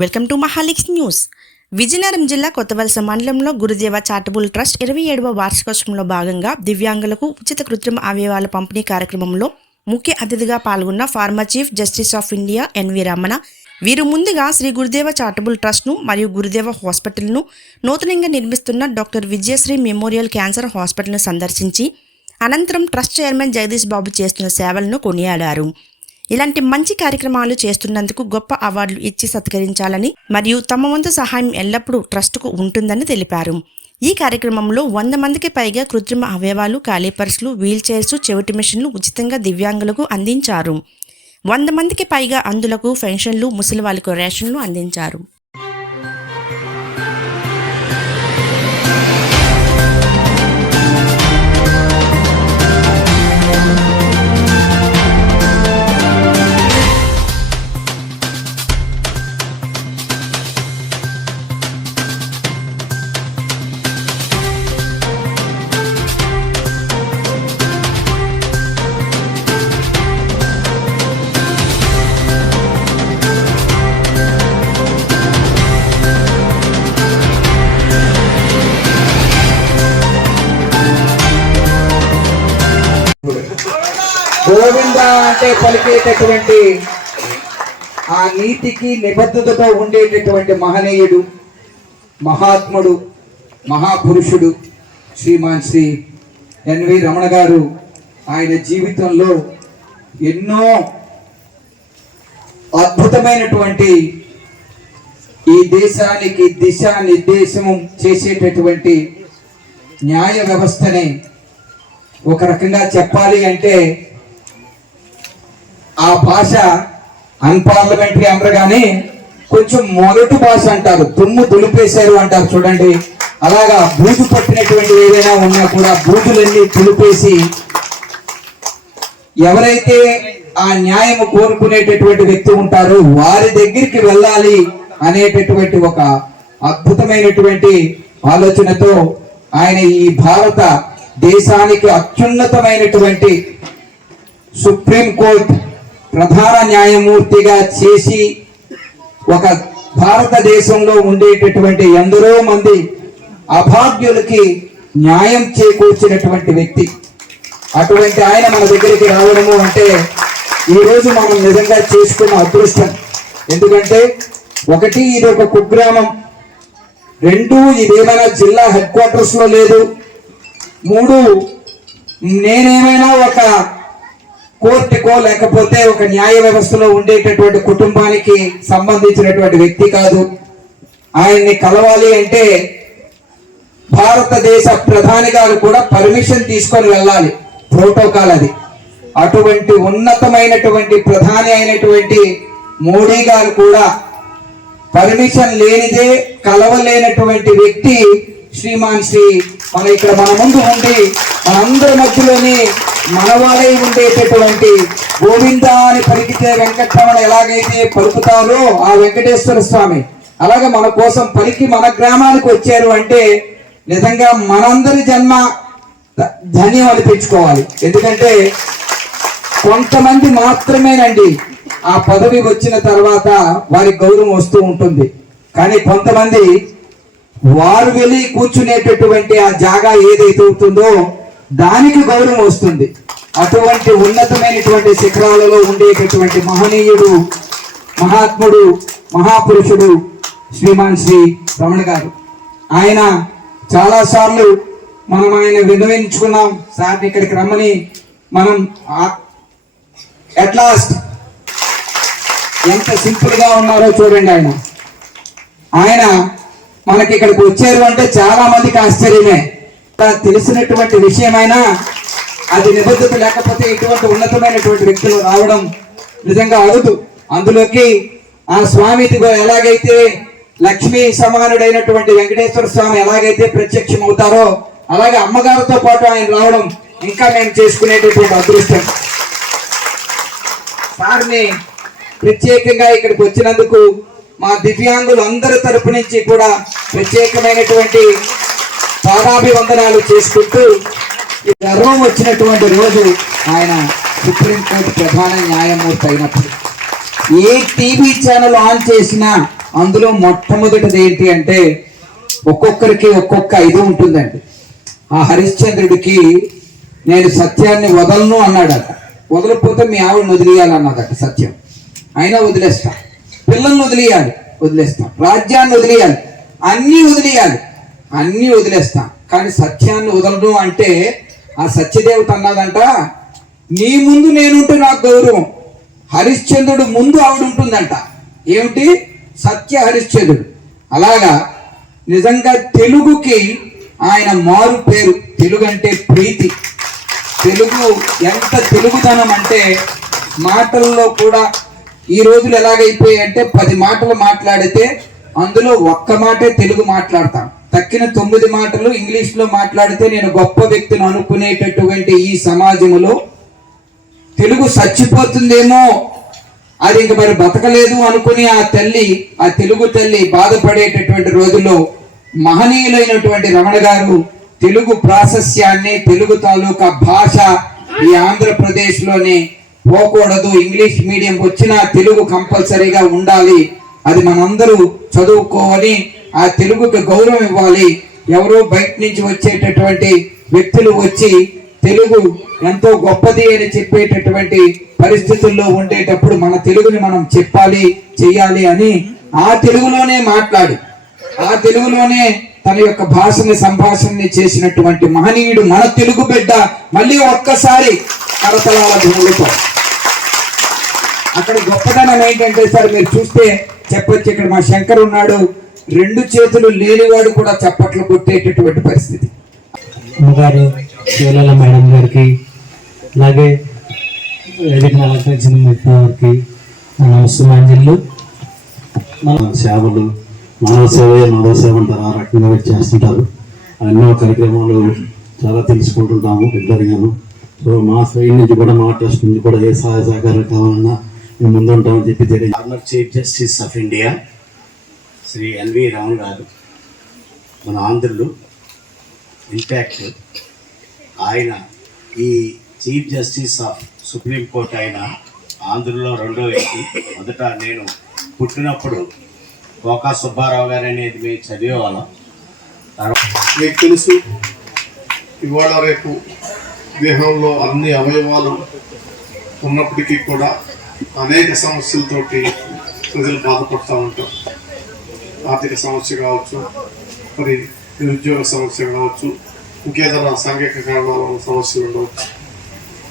Welcome to మహాలిక్స్ news. Vizianagaram జిల్లా కొత్తవలస మండలంలో గురుదేవ చారిటబుల్ ట్రస్ట్ ఇరవై ఏడవ వార్షికోత్సవంలో భాగంగా దివ్యాంగులకు ఉచిత కృత్రిమ అవయవాల పంపిణీ కార్యక్రమంలో ముఖ్య అతిథిగా పాల్గొన్న former chief justice of India N V Ramana. వీరు ముందుగా శ్రీ గురుదేవ చారిటబుల్ ట్రస్ట్ను మరియు గురుదేవ హాస్పిటల్ను నూతనంగా నిర్మిస్తున్న డాక్టర్ విజయశ్రీ మెమోరియల్ క్యాన్సర్ హాస్పిటల్ను సందర్శించి అనంతరం ట్రస్ట్ చైర్మన్ జగదీష్ బాబు చేస్తున్న సేవలను కొనియాడారు. ఇలాంటి మంచి కార్యక్రమాలు చేస్తున్నందుకు గొప్ప అవార్డులు ఇచ్చి సత్కరించాలని మరియు తమ వంతు సహాయం ఎల్లప్పుడూ ట్రస్టుకు ఉంటుందని తెలిపారు. ఈ కార్యక్రమంలో వంద మందికి పైగా కృత్రిమ అవయవాలు కాలిపర్స్లు వీల్ చైర్స్ చెవిటి మిషన్లు ఉచితంగా దివ్యాంగులకు అందించారు. వంద మందికి పైగా అందులకు పెన్షన్లు ముసలి వాళ్ళకు రేషన్లు అందించారు. గోవింద పలికేటటువంటి ఆ నీతికి నిబద్ధతతో ఉండేటటువంటి మహనీయుడు మహాత్ముడు మహాపురుషుడు శ్రీమాన్ శ్రీ ఎన్వి రమణ గారు ఆయన జీవితంలో ఎన్నో అద్భుతమైనటువంటి ఈ దేశానికి దిశా నిర్దేశం చేసేటటువంటి న్యాయ వ్యవస్థని ఒక రకంగా చెప్పాలి అంటే ఆ భాష అన్పార్లమెంటరీ అనరు కానీ కొంచెం మొదటి భాష అంటారు. దుమ్ము దులిపేశారు అంటారు చూడండి. అలాగా బూజు పట్టినటువంటి ఏదైనా ఉన్నా కూడా బూజులన్నీ దులిపేసి ఎవరైతే ఆ న్యాయం కోరుకునేటటువంటి వ్యక్తి ఉంటారో వారి దగ్గరికి వెళ్ళాలి అనేటటువంటి ఒక అద్భుతమైనటువంటి ఆలోచనతో ఆయన ఈ భారత దేశానికి అత్యున్నతమైనటువంటి సుప్రీం కోర్ట్ ప్రధాన న్యాయమూర్తిగా చేసి ఒక భారతదేశంలో ఉండేటటువంటి ఎందరో మంది అభాగ్యులకి న్యాయం చేకూర్చినటువంటి వ్యక్తి. అటువంటి ఆయన మన దగ్గరికి రావడము అంటే ఈరోజు మనం నిజంగా చేసుకున్న అదృష్టం. ఎందుకంటే ఒకటి ఇది ఒక కుగ్రామం రెండు ఇదేమైనా జిల్లా హెడ్ క్వార్టర్స్లో లేదు మూడు నేనేమైనా ఒక కోర్టుకో లేకపోతే ఒక న్యాయ వ్యవస్థలో ఉండేటటువంటి కుటుంబానికి సంబంధించినటువంటి వ్యక్తి కాదు. ఆయన్ని కలవాలి అంటే భారతదేశ ప్రధాని గారు కూడా పర్మిషన్ తీసుకొని వెళ్ళాలి. ప్రోటోకాల్ అది. అటువంటి ఉన్నతమైనటువంటి ప్రధాని అయినటువంటి మోడీ గారు కూడా పర్మిషన్ లేనిదే కలవలేనటువంటి వ్యక్తి శ్రీమాన్ శ్రీ మన ఇక్కడ మన ముందు ఉండి మనందరి మధ్యలోని మనవాడై ఉండేటటువంటి గోవింద అని పలికితే వెంకటరమణ ఎలాగైతే పలుకుతారో ఆ వెంకటేశ్వర స్వామి. అలాగే మన కోసం పలికి మన గ్రామానికి వచ్చారు అంటే నిజంగా మనందరి జన్మ ధన్యం అనిపించుకోవాలి. ఎందుకంటే కొంతమంది మాత్రమేనండి ఆ పదవి వచ్చిన తర్వాత వారి గౌరవం వస్తూ ఉంటుంది. కానీ కొంతమంది వారు వెళ్ళి కూర్చునేటటువంటి ఆ జాగా ఏదైతే ఉంటుందో దానికి గౌరవం వస్తుంది. అటువంటి ఉన్నతమైనటువంటి శిఖరాలలో ఉండేటటువంటి మహనీయుడు మహాత్ముడు మహాపురుషుడు శ్రీమాన్ శ్రీ రమణ గారు. ఆయన చాలా సార్లు మనం ఆయన విన్నవించుకున్నాం. సార్ని ఇక్కడికి రమ్మని. మనం అట్లాస్ట్ ఎంత సింపుల్గా ఉన్నారో చూడండి ఆయన. ఆయన మనకి ఇక్కడికి వచ్చారు అంటే చాలా మందికి ఆశ్చర్యమే. తనకు తెలిసినటువంటి విషయమైనా అది నిబద్ధత లేకపోతే ఇటువంటి ఉన్నతమైనటువంటి వ్యక్తులు రావడం నిజంగా అరుదు. అందులోకి ఆ స్వామి ఎలాగైతే లక్ష్మీ సమానుడైనటువంటి వెంకటేశ్వర స్వామి ఎలాగైతే ప్రత్యక్షం అవుతారో అలాగే అమ్మగారితో పాటు ఆయన రావడం ఇంకా మేము చేసుకునేటటువంటి అదృష్టం. సార్ని ప్రత్యేకంగా ఇక్కడికి వచ్చినందుకు మా దివ్యాంగులు అందరి తరపు నుంచి కూడా ప్రత్యేకమైనటువంటి పాదాభివందనాలు చేసుకుంటూ ఈ గర్వం వచ్చినటువంటి రోజు ఆయన సుప్రీంకోర్టు ప్రధాన న్యాయమూర్తి అయినప్పుడు. ఏ టీవీ ఛానల్ ఆన్ చేసినా అందులో మొట్టమొదటిది ఏంటి అంటే ఒక్కొక్కరికి ఒక్కొక్క ఇది ఉంటుందండి. ఆ హరిశ్చంద్రుడికి నేను సత్యాన్ని వదలను అన్నాడట. వదలకపోతే మీ ఆవిడని వదిలేయాలన్నదట సత్యం. అయినా వదిలేస్తా. పిల్లల్ని వదిలేయాలి. వదిలేస్తాం. రాజ్యాన్ని వదిలేయాలి. అన్నీ వదిలేయాలి. అన్నీ వదిలేస్తాం. కానీ సత్యాన్ని వదలడం అంటే ఆ సత్యదేవత అన్నదంట నీ ముందు నేనుంటే నాకు గౌరవం. హరిశ్చంద్రుడు ముందు ఆవిడ ఉంటుందంట ఏమిటి? సత్య హరిశ్చంద్రుడు. అలాగా నిజంగా తెలుగుకి ఆయన మారు పేరు తెలుగు అంటే ప్రీతి. తెలుగు ఎంత తెలుగుదనం అంటే మాటల్లో కూడా ఈ రోజులు ఎలాగైపోయాయి అంటే పది మాటలు మాట్లాడితే అందులో ఒక్క మాటే తెలుగు మాట్లాడతాం. తక్కిన తొమ్మిది మాటలు ఇంగ్లీష్లో మాట్లాడితే నేను గొప్ప వ్యక్తిని అనుకునేటటువంటి ఈ సమాజంలో తెలుగు చచ్చిపోతుందేమో. అది ఇంక మరి బతకలేదు అనుకుని ఆ తల్లి ఆ తెలుగు తల్లి బాధపడేటటువంటి రోజుల్లో మహనీయులైనటువంటి రమణ గారు తెలుగు ప్రాశస్యాన్ని తెలుగు తాలూకా భాష ఈ ఆంధ్రప్రదేశ్లోనే పోకూడదు. ఇంగ్లీష్ మీడియం వచ్చినా తెలుగు కంపల్సరీగా ఉండాలి. అది మనందరూ చదువుకోవాలి. ఆ తెలుగుకి గౌరవం ఇవ్వాలి. ఎవరో బయట నుంచి వచ్చేటటువంటి వ్యక్తులు వచ్చి తెలుగు ఎంతో గొప్పది అని చెప్పేటటువంటి పరిస్థితుల్లో ఉండేటప్పుడు మన తెలుగుని మనం చెప్పాలి చెయ్యాలి అని ఆ తెలుగులోనే మాట్లాడి. ఆ తెలుగులోనే తన యొక్క భాషని సంభాషణని చేసినటువంటి మహనీయుడు మన తెలుగు బిడ్డ. మళ్ళీ ఒక్కసారి కరతలాల భూములతో అక్కడ గొప్పదనం ఏంటంటే సార్ మీరు చూస్తే చెప్పొచ్చు ఇక్కడ మా శంకర్ ఉన్నాడు. రెండు చేతులు లేనివాడు కూడా చప్పట్లు కొట్టేటటువంటి పరిస్థితి. అమ్మగారు శివలాల మేడం గారికి అలాగే అలంకరించిన మిగతా వారికి మన సేవలు మానవ సేవే మానవ సేవ అంటారు. ఆ రకంగా చేస్తుంటారు. ఎన్నో కార్యక్రమాలు చాలా తెలుసుకుంటుంటాము రెగ్యులర్గాను సో మా సైడ్ నుంచి కూడా మా ట్రస్ట్ నుంచి కూడా ఏ సహాయ సహకారం కావాలన్నా మేము ముందుంటామని చెప్పి తెలియదు chief justice of India Shri N V Raman గారు మన ఆంధ్రులు ఇన్ఫ్యాక్ట్ ఆయన ఈ chief justice of supreme court అయిన ఆంధ్రలో రెండో వ్యక్తి. మొదట నేను పుట్టినప్పుడు కోకా సుబ్బారావు గారు అనేది మేము చదివేవాళ్ళం. మీకు తెలుసు ఇవాళ రేపు దేహంలో అన్ని అవయవాలు ఉన్నప్పటికీ కూడా అనేక సమస్యలతోటి ప్రజలు బాధపడుతూ ఉంటారు. ఆర్థిక సమస్య కావచ్చు మరి నిరుద్యోగ సమస్య కావచ్చు ఇంకేదైనా సాంఘిక కారణాల వల్ల సమస్యలు ఉండవచ్చు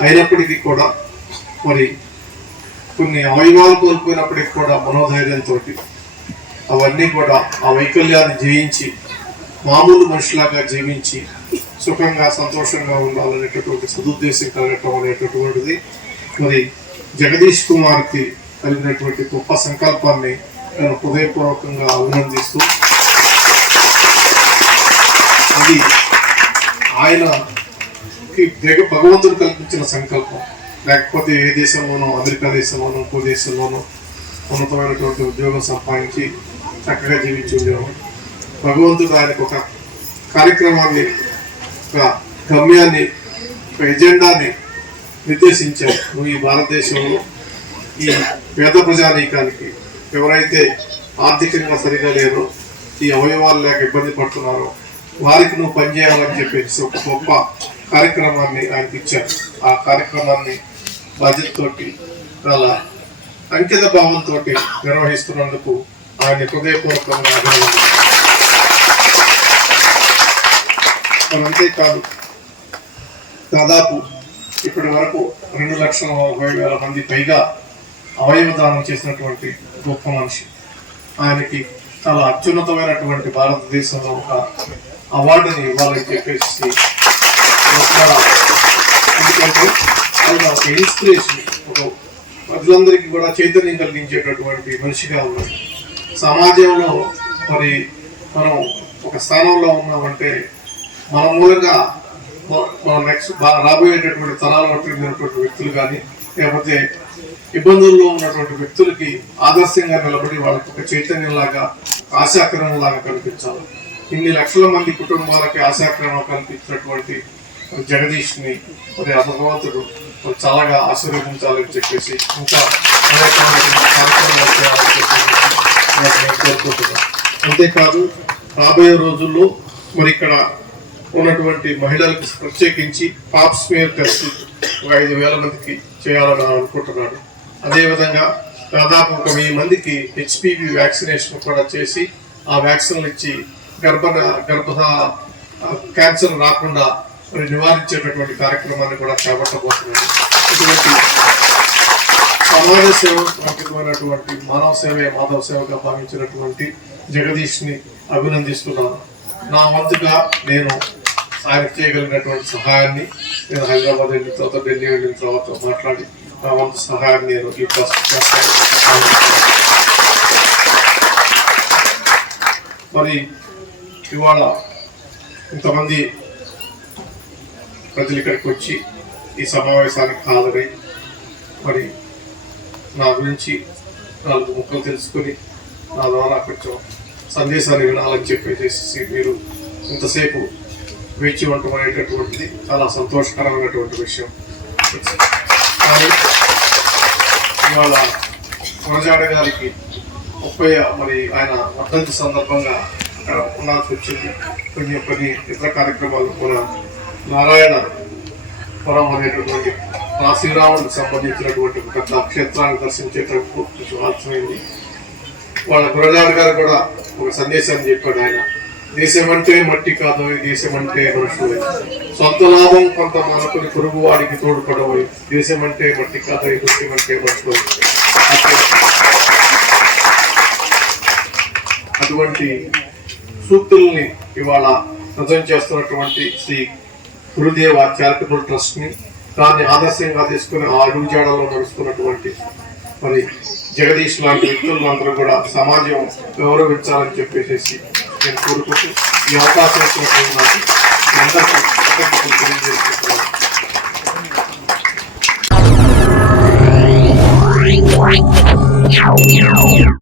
అయినప్పటికీ కూడా మరి కొన్ని అవయవాలు కోల్పోయినప్పటికీ కూడా మనోధైర్యంతో అవన్నీ కూడా ఆ వైకల్యాన్ని జయించి మామూలు మనుషులాగా జీవించి సుఖంగా సంతోషంగా ఉండాలనేటటువంటి సదుద్దేశం కలగటం అనేటటువంటిది మరి జగదీష్ కుమార్కి కలిగినటువంటి గొప్ప సంకల్పాన్ని నేను హృదయపూర్వకంగా అభినందిస్తూ అది ఆయన జగ భగవంతుడు కల్పించిన సంకల్పం. లేకపోతే ఏ దేశంలోనో అమెరికా దేశంలోనో ఇంకో దేశంలోనో ఉన్నతమైనటువంటి ఉద్యోగం సంపాదించి చక్కగా జీవించే ఉద్యోగం భగవంతుడు ఆయనకు ఒక కార్యక్రమాన్ని ఒక గమ్యాన్ని ఒక ఎజెండాని నిర్దేశించారు నువ్వు ఈ భారతదేశంలో ఈ పేద ప్రజానీకానికి ఎవరైతే ఆర్థికంగా సరిగా లేరో ఈ అవయవాలు లేక ఇబ్బంది పడుతున్నారో వారికి నువ్వు పనిచేయాలని చెప్పేసి ఒక గొప్ప కార్యక్రమాన్ని ఆయనకి ఇచ్చారు. ఆ కార్యక్రమాన్ని బాధ్యతతోటి చాలా అంకిత భావంతో నిర్వహిస్తున్నందుకు ఆయన హృదయపూర్వకంగా అభినందన మరి అంతేకాదు దాదాపు ఇప్పటి వరకు రెండు లక్షల నలభై వేల మంది పైగా అవయవ దానం చేసినటువంటి గొప్ప మనిషి ఆయనకి చాలా అత్యున్నతమైనటువంటి భారతదేశంలో ఒక అవార్డుని ఇవ్వాలని చెప్పేసి ఎందుకంటే ఆయన ఒక ఇన్స్పిరేషన్ ఒక ప్రజలందరికీ కూడా చైతన్యం కలిగించేటటువంటి మనిషిగా ఉన్నాడు. సమాజంలో మరి మనం ఒక స్థానంలో ఉన్నామంటే మన మూలంగా మన నెక్స్ట్ రాబోయేటటువంటి తరాలు పట్టుకునేటువంటి వ్యక్తులు కానీ లేకపోతే ఇబ్బందుల్లో ఉన్నటువంటి వ్యక్తులకి ఆదర్శంగా నిలబడి వాళ్ళకి ఒక చైతన్యంలాగా ఆశాకిరణంలాగా కనిపించాలి. ఇన్ని లక్షల మంది కుటుంబాలకి ఆశాకిరణం కల్పించినటువంటి జగదీష్ని మరి ఆ భగవంతుడు చల్లగా చాలాగా ఆశీర్వదించాలని చెప్పేసి ఇంకా కార్యక్రమాలు చెప్పేసి కోరుకుంటున్నాను. అంతేకాదు రాబోయే రోజుల్లో మరి ఇక్కడ ఉన్నటువంటి మహిళలకు ప్రత్యేకించి పాప్ స్మేర్ టెస్ట్ ఒక ఐదు వేల మందికి చేయాలని అనుకుంటున్నాడు. అదేవిధంగా దాదాపు ఒక వెయ్యి మందికి హెచ్పివి వ్యాక్సినేషన్ కూడా చేసి ఆ వ్యాక్సిన్లు ఇచ్చి గర్భ గర్భ క్యాన్సర్ రాకుండా మరి నివారించేటటువంటి కార్యక్రమాన్ని కూడా చేపట్టబోతున్నాడు. ఇటువంటి సమాజ సేవ ప్రాముఖ్యమైనటువంటి మానవ సేవే మాధవ సేవగా భావించినటువంటి జగదీష్ని అభినందిస్తున్నాను. నా వంతుగా నేను ఆయన చేయగలిగినటువంటి సహాయాన్ని నేను హైదరాబాద్ వెళ్ళిన తర్వాత ఢిల్లీ వెళ్ళిన తర్వాత మాట్లాడి నా వంతు సహాయాన్ని నేను ఈ మరి ఇవాళ ఇంతమంది ప్రజలు ఇక్కడికి వచ్చి ఈ సమావేశానికి హాజరై మరి నా గురించి నాలుగు ముక్కలు తెలుసుకొని నా ద్వారా కొంచెం సందేశాన్ని వినాలని చెప్పేసి మీరు ఇంతసేపు వేచి ఉండటం చాలా సంతోషకరమైనటువంటి విషయం. కానీ ఇవాళ గురజాడ గారికి ముప్పై మరి ఆయన వర్ధంతి సందర్భంగా అక్కడ ఉండాల్సి వచ్చింది. కొన్ని కొన్ని ఇతర కార్యక్రమాలు కూడా నారాయణ పురం అనేటటువంటి ఆ శ్రీరాముడికి సంబంధించినటువంటి పెద్ద క్షేత్రాన్ని దర్శించేటప్పుడు కొంచెం ఆలస్యమైంది. వాళ్ళ గురజాడ గారు కూడా ఒక సందేశాన్ని చెప్పాడు ఆయన. దేశం అంటే మట్టి కాదు దేశమంటే దేశం అంటే మనుషులు. సొంత లాభం కొంత మనకుని పొరుగు వాడికి తోడుపడవు. దేశం అంటే మట్టి కాదు ఈ దేశం అంటే మనుషులు. అటువంటి సూక్తుల్ని ఇవాళ నిజం చేస్తున్నటువంటి శ్రీ గురుదేవ చారిటబుల్ ట్రస్ట్ని దాన్ని ఆదర్శంగా తీసుకుని ఆ అడుగుజాడలో నడుస్తున్నటువంటి మరి జగదీష్ లాంటి వ్యక్తులందరూ కూడా సమాజం గౌరవించాలని చెప్పేసి నేను కోరుకుంటూ ఈ అవకాశం ఇచ్చినటువంటి నాకు మీ అందరికీ కృతజ్ఞతలు తెలియజేస్తున్నాను Wow.